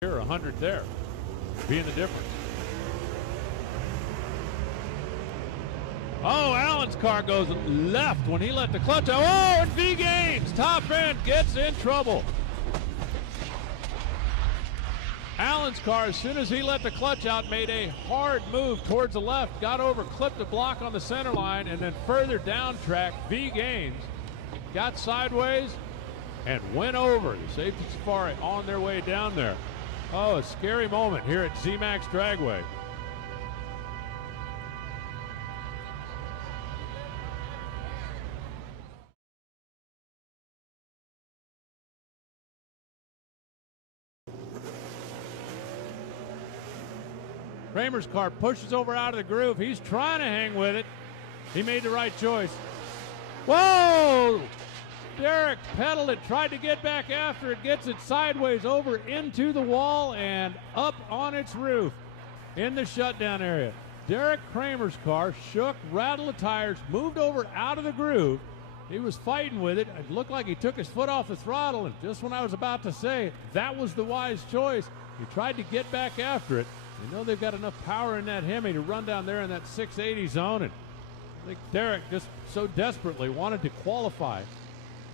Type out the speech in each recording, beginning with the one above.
here, 100 there, being the difference. Oh, Allen's car goes left when he let the clutch out. Oh, and V Gaines, top end, gets in trouble. Allen's car, as soon as he let the clutch out, made a hard move towards the left, got over, clipped a block on the center line, and then further down track, V Gaines got sideways and went over. The Safety Safari on their way down there. Oh, a scary moment here at ZMAX Dragway. Kramer's car pushes over out of the groove. He's trying to hang with it. He made the right choice. Whoa! Derek pedaled it, tried to get back after it, gets it sideways over into the wall and up on its roof in the shutdown area. Derek Kramer's car shook, rattled the tires, moved over out of the groove. He was fighting with it. It looked like he took his foot off the throttle, and just when I was about to say it, that was the wise choice. He tried to get back after it. They know they've got enough power in that Hemi to run down there in that 680 zone, and I think Derek just so desperately wanted to qualify.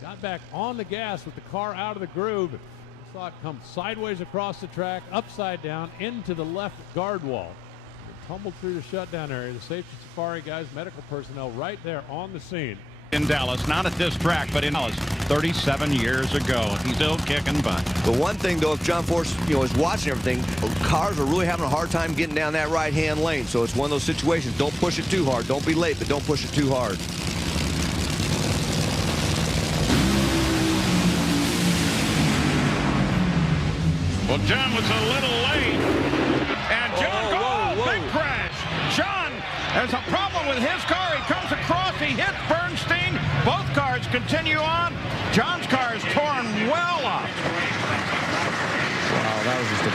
Got back on the gas with the car out of the groove, and you saw it come sideways across the track, upside down, into the left guard wall, and then tumbled through the shutdown area. The Safety Safari guys, medical personnel right there on the scene. In Dallas, not at this track, but in Dallas, 37 years ago. He's still kicking butt. The one thing, though, if John Force, is watching everything, cars are really having a hard time getting down that right-hand lane. So it's one of those situations. Don't push it too hard. Don't be late, but don't push it too hard. Well, John was a little late. And John, big crash. John has a problem with his car. He comes across, he hits Bernstein. Both cars continue on. John's car is torn well up. Wow, that was just a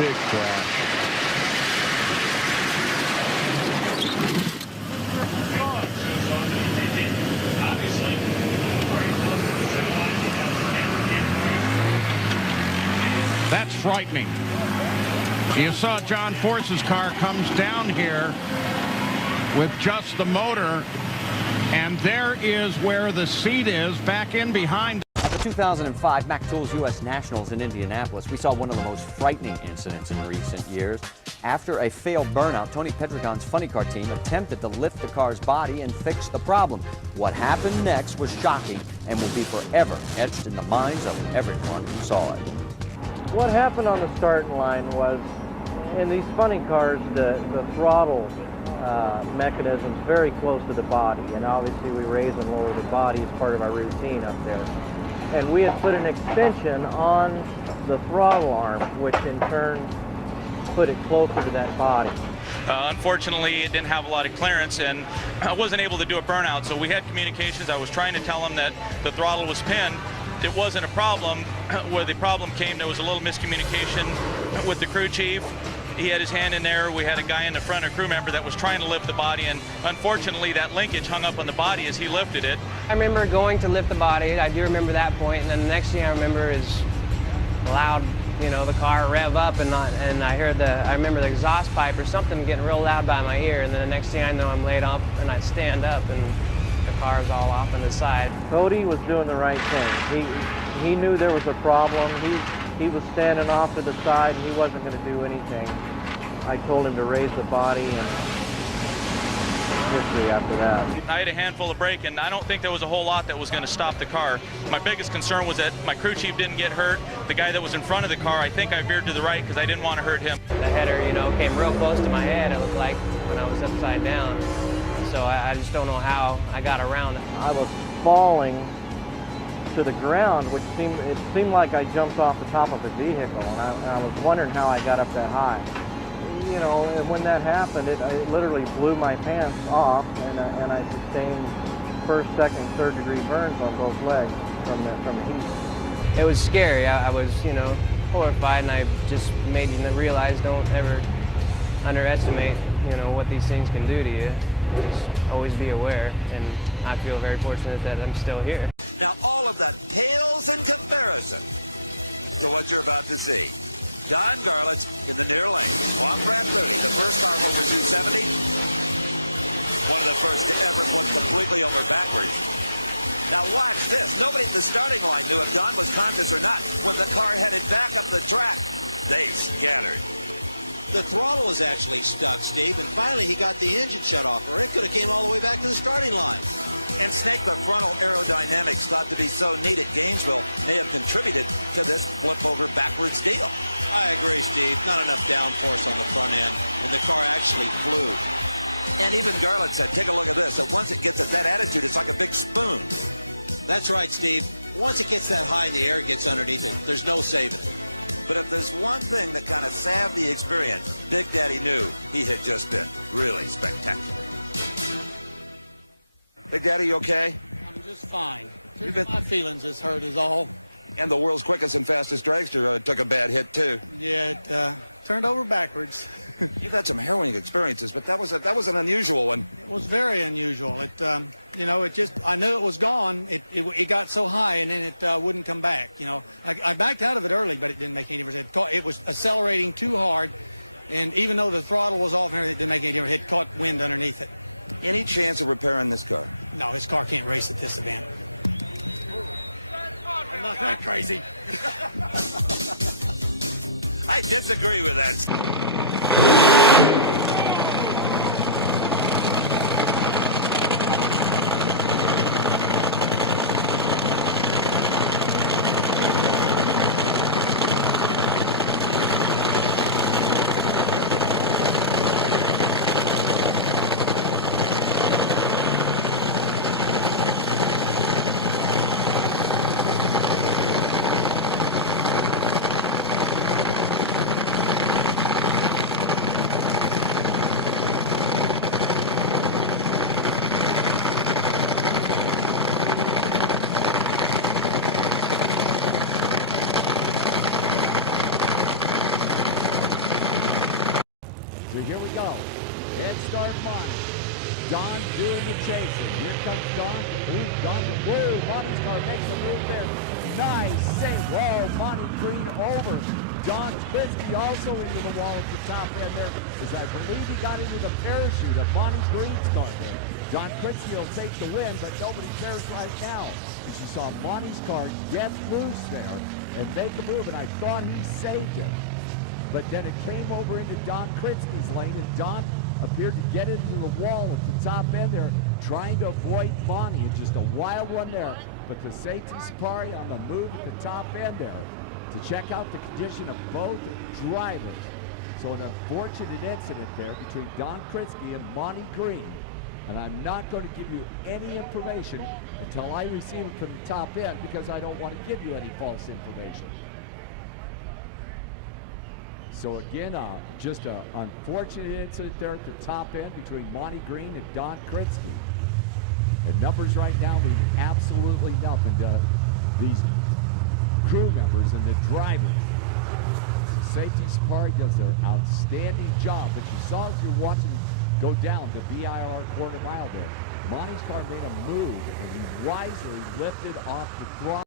big crash. That's frightening. You saw John Force's car comes down here with just the motor, and there is where the seat is, back in behind. At the 2005 Mac Tools U.S. Nationals in Indianapolis, we saw one of the most frightening incidents in recent years. After a failed burnout, Tony Pedregon's Funny Car team attempted to lift the car's body and fix the problem. What happened next was shocking and will be forever etched in the minds of everyone who saw it. What happened on the starting line was, in these funny cars, the throttle mechanism's very close to the body, and obviously we raise and lower the body as part of our routine up there. And we had put an extension on the throttle arm, which in turn put it closer to that body. Unfortunately, it didn't have a lot of clearance, and I wasn't able to do a burnout, so we had communications. I was trying to tell him that the throttle was pinned. It wasn't a problem. Where the problem came, there was a little miscommunication with the crew chief. He had his hand in there. We had a guy in the front, a crew member, that was trying to lift the body, and unfortunately that linkage hung up on the body as he lifted it. I remember going to lift the body. I do remember that point, and then the next thing I remember is loud, the car rev up, and I remember the exhaust pipe or something getting real loud by my ear, and then the next thing I know, I'm laid up, and I stand up, and the car's all off on the side. Cody was doing the right thing. He knew there was a problem. He was standing off to the side, and he wasn't going to do anything. I told him to raise the body, and history after that. I had a handful of brake, and I don't think there was a whole lot that was going to stop the car. My biggest concern was that my crew chief didn't get hurt. The guy that was in front of the car, I think I veered to the right because I didn't want to hurt him. The header, came real close to my head, it looked like, when I was upside down. So I just don't know how I got around it. I was falling to the ground, which seemed like I jumped off the top of a vehicle, and I was wondering how I got up that high. And when that happened, it literally blew my pants off, and I sustained first, second, third degree burns on both legs from the heat. It was scary. I was, horrified, and I just made you realize don't ever underestimate, what these things can do to you. Just always be aware, and I feel very fortunate that I'm still here. Now, all of that pales in comparison to what you're about to see. Don Garlits in the near lane. Swamp Rat Mooney, the first car over 270. One of the first to ever flip completely over backwards. Now watch this. Nobody at the starting line knew if Don was conscious or not. When the car headed back up the track, they scattered. The throttle was actually stuck, Steve, and finally he got the engine shut off, or it could have came all the way back to the starting line. And Snake, the frontal aerodynamics thought to be so neat at Gainesville may have contributed to this flip over backwards deal. I agree, Steve. Not enough downforce on the front end, and the car actually flew. And even Garlits said, take a look at this, that once it gets at that attitude, it's like a big spoon. That's right, Steve. Once it gets that high in the air, it gets underneath it. There's no saving it. But if there's one thing that kind of salved the experience, Big Daddy knew he had just been really spectacular. Big Daddy, you okay? I'm just fine. My feelings is hurt is all. And the world's quickest and fastest dragster took a bad hit, too. Yeah, it turned over backwards. You've had some harrowing experiences, but that was an unusual one. It was very unusual. It, you know, it just, I knew it was gone. It got so high, and then it wouldn't come back. You know, I backed out of it early, but it didn't make any difference. It was accelerating too hard, and even though the throttle was off and everything, it didn't make any difference. It caught wind underneath it. Any chance of repairing this car? No, this car can't race at this event. I'm not that crazy. I disagree with that. So here we go. Head start Monty. Don doing the chasing. Here comes Don. Ooh, Don. Whoa, Monty's car makes a move there. Nice save. Whoa, Monty Green over. Don Kritzky also into the wall at the top end there, as I believe he got into the parachute of Monty Green's car there. Don Kritzky will take the win, but nobody cares right now, as you saw Monty's car get loose there and make a move, and I thought he saved it. But then it came over into Don Kritzky's lane, and Don appeared to get into the wall at the top end there, trying to avoid Monty, and just a wild one there. But the safety safari on the move at the top end there to check out the condition of both drivers. So an unfortunate incident there between Don Kritzky and Monty Green, and I'm not going to give you any information until I receive it from the top end, because I don't want to give you any false information. So, again, just an unfortunate incident there at the top end between Monty Green and Don Kritzky. And numbers right now mean absolutely nothing to these crew members and the drivers. It's the safety safari does their outstanding job. But you saw as you're watching them go down the BIR quarter mile there, Monty's car made a move, and he wisely lifted off the throttle.